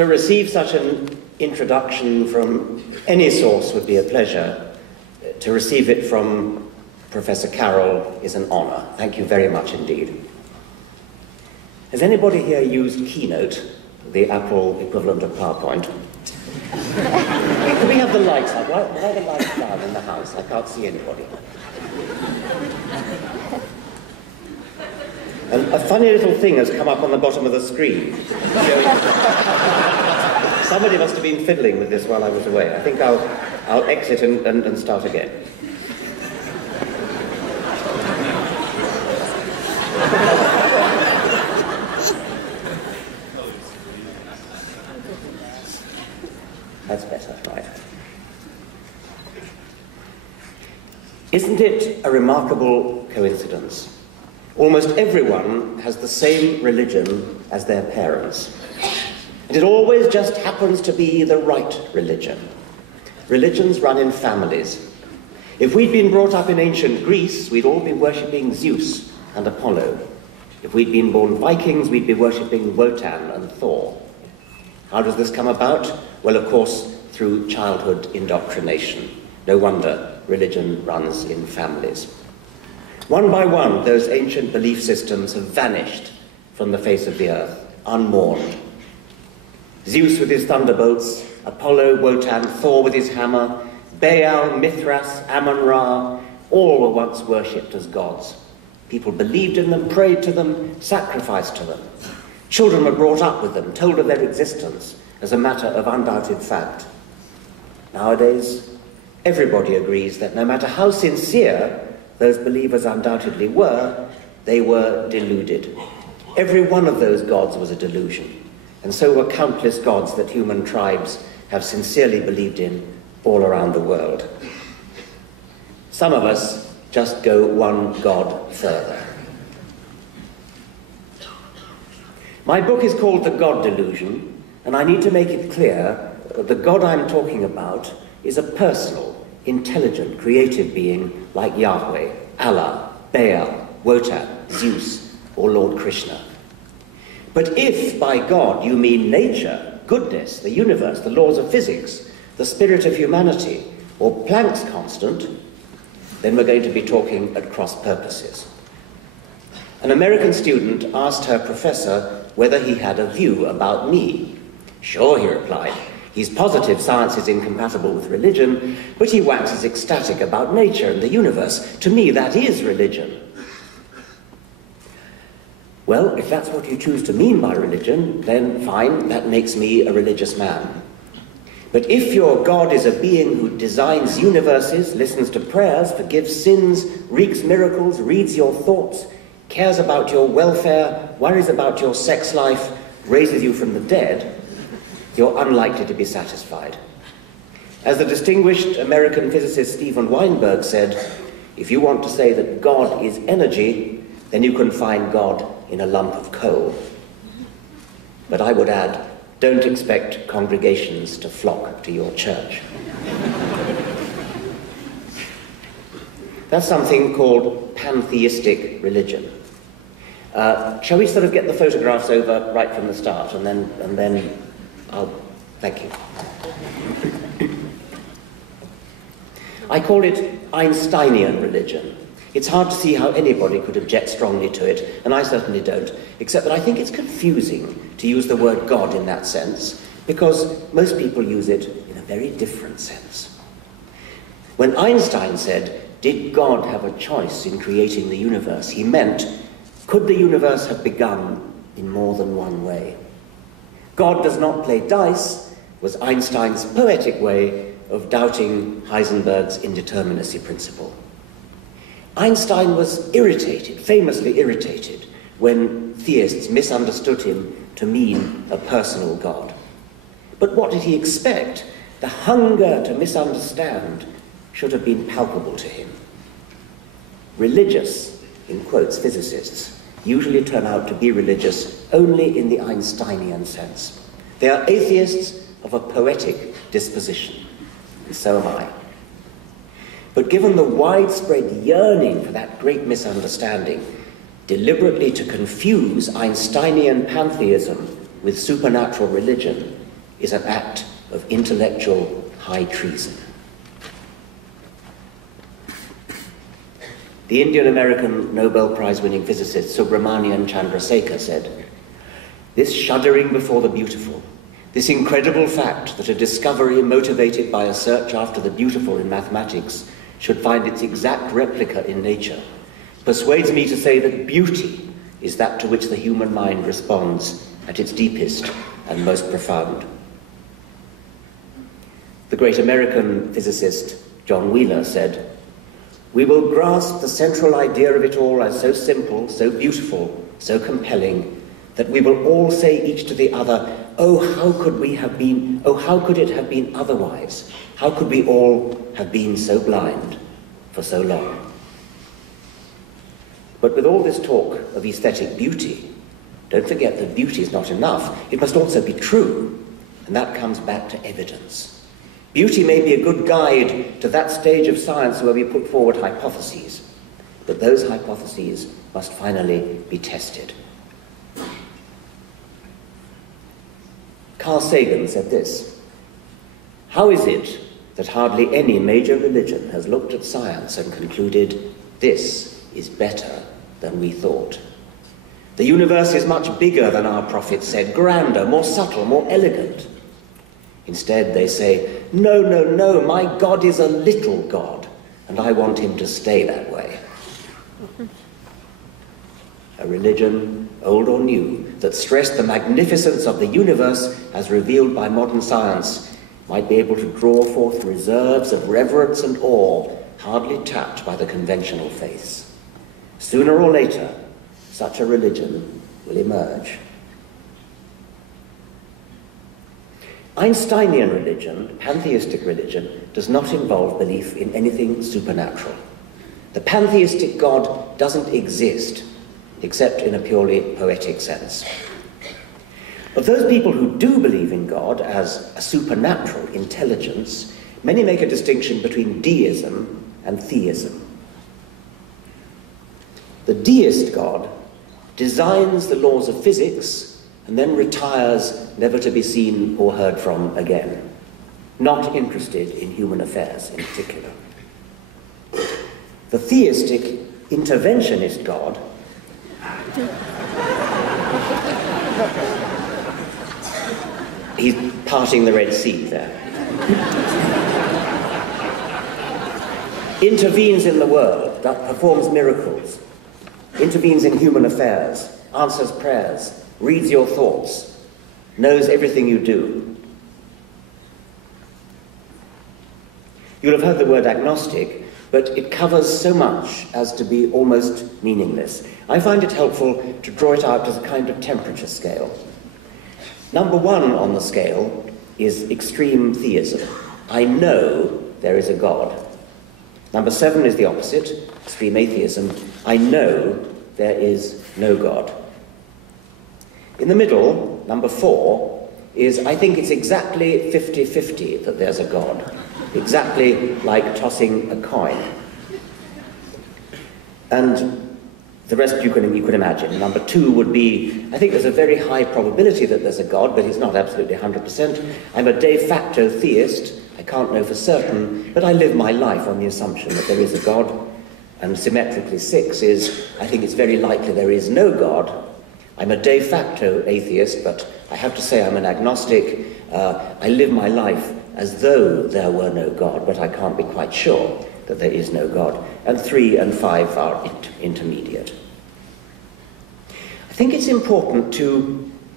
To receive such an introduction from any source would be a pleasure. To receive it from Professor Carroll is an honor. Thank you very much indeed. Has anybody here used Keynote, the Apple equivalent of PowerPoint? Can we have the lights up? Why are the lights down in the house? I can't see anybody. And a funny little thing has come up on the bottom of the screen. Somebody must have been fiddling with this while I was away. I think I'll exit and start again. That's better, right. Isn't it a remarkable coincidence? Almost everyone has the same religion as their parents. And it always just happens to be the right religion. Religions run in families. If we'd been brought up in ancient Greece, we'd all be worshipping Zeus and Apollo. If we'd been born Vikings, we'd be worshipping Wotan and Thor. How does this come about? Well, of course, through childhood indoctrination. No wonder religion runs in families. One by one, those ancient belief systems have vanished from the face of the earth, unmourned. Zeus with his thunderbolts, Apollo, Wotan, Thor with his hammer, Baal, Mithras, Amun-Ra, all were once worshipped as gods. People believed in them, prayed to them, sacrificed to them. Children were brought up with them, told of their existence as a matter of undoubted fact. Nowadays, everybody agrees that no matter how sincere those believers undoubtedly were, they were deluded. Every one of those gods was a delusion, and so were countless gods that human tribes have sincerely believed in all around the world. Some of us just go one god further. My book is called The God Delusion, and I need to make it clear that the God I'm talking about is a personal, intelligent, creative being like Yahweh, Allah, Baal, Wotan, Zeus, or Lord Krishna. But if by God you mean nature, goodness, the universe, the laws of physics, the spirit of humanity, or Planck's constant, then we're going to be talking at cross purposes. An American student asked her professor whether he had a view about me. Sure, he replied. He's positive science is incompatible with religion, but he waxes ecstatic about nature and the universe. To me, that is religion. Well, if that's what you choose to mean by religion, then fine, that makes me a religious man. But if your God is a being who designs universes, listens to prayers, forgives sins, wreaks miracles, reads your thoughts, cares about your welfare, worries about your sex life, raises you from the dead, you're unlikely to be satisfied. As the distinguished American physicist Steven Weinberg said, if you want to say that God is energy, then you can find God in a lump of coal. But I would add, don't expect congregations to flock to your church. That's something called pantheistic religion. Shall we sort of get the photographs over right from the start, and then thank you. I call it Einsteinian religion. It's hard to see how anybody could object strongly to it, and I certainly don't, except that I think it's confusing to use the word God in that sense, because most people use it in a very different sense. When Einstein said, "Did God have a choice in creating the universe?" he meant, could the universe have begun in more than one way? God does not play dice was Einstein's poetic way of doubting Heisenberg's indeterminacy principle. Einstein was irritated, famously irritated, when theists misunderstood him to mean a personal God. But what did he expect? The hunger to misunderstand should have been palpable to him. Religious, in quotes, physicists usually turn out to be religious only in the Einsteinian sense. They are atheists of a poetic disposition, and so am I. But given the widespread yearning for that great misunderstanding, deliberately to confuse Einsteinian pantheism with supernatural religion is an act of intellectual high treason. The Indian-American Nobel Prize-winning physicist Subramanian Chandrasekhar said, "This shuddering before the beautiful, this incredible fact that a discovery motivated by a search after the beautiful in mathematics should find its exact replica in nature, persuades me to say that beauty is that to which the human mind responds at its deepest and most profound." The great American physicist John Wheeler said, "We will grasp the central idea of it all as so simple, so beautiful, so compelling, that we will all say each to the other, 'Oh, how could it have been otherwise? How could we all have been so blind for so long?'" But with all this talk of aesthetic beauty, don't forget that beauty is not enough. It must also be true, and that comes back to evidence. Beauty may be a good guide to that stage of science where we put forward hypotheses, but those hypotheses must finally be tested. Carl Sagan said this, "How is it that hardly any major religion has looked at science and concluded, this is better than we thought? The universe is much bigger than our prophets said, grander, more subtle, more elegant. Instead, they say, no, no, no, my God is a little God, and I want him to stay that way." A religion, old or new, that stressed the magnificence of the universe as revealed by modern science might be able to draw forth reserves of reverence and awe hardly tapped by the conventional faiths. Sooner or later, such a religion will emerge. Einsteinian religion, pantheistic religion, does not involve belief in anything supernatural. The pantheistic God doesn't exist, except in a purely poetic sense. Of those people who do believe in God as a supernatural intelligence, many make a distinction between deism and theism. The deist God designs the laws of physics and then retires never to be seen or heard from again, not interested in human affairs in particular. The theistic interventionist God he's parting the Red Sea there. Intervenes in the world, that performs miracles, intervenes in human affairs, answers prayers, reads your thoughts, knows everything you do. You'll have heard the word agnostic, but it covers so much as to be almost meaningless. I find it helpful to draw it out as a kind of temperature scale. Number 1 on the scale is extreme theism. I know there is a God. Number 7 is the opposite, extreme atheism. I know there is no God. In the middle, number 4, is I think it's exactly 50-50 that there's a God. Exactly like tossing a coin. And the rest you can imagine. Number 2 would be, I think there's a very high probability that there's a God, but it's not absolutely 100%. I'm a de facto theist. I can't know for certain, but I live my life on the assumption that there is a God. And symmetrically 6 is, I think it's very likely there is no God. I'm a de facto atheist, but I have to say I'm an agnostic. I live my life as though there were no God, but I can't be quite sure that there is no God. And 3 and 5 are intermediate. I think it's important to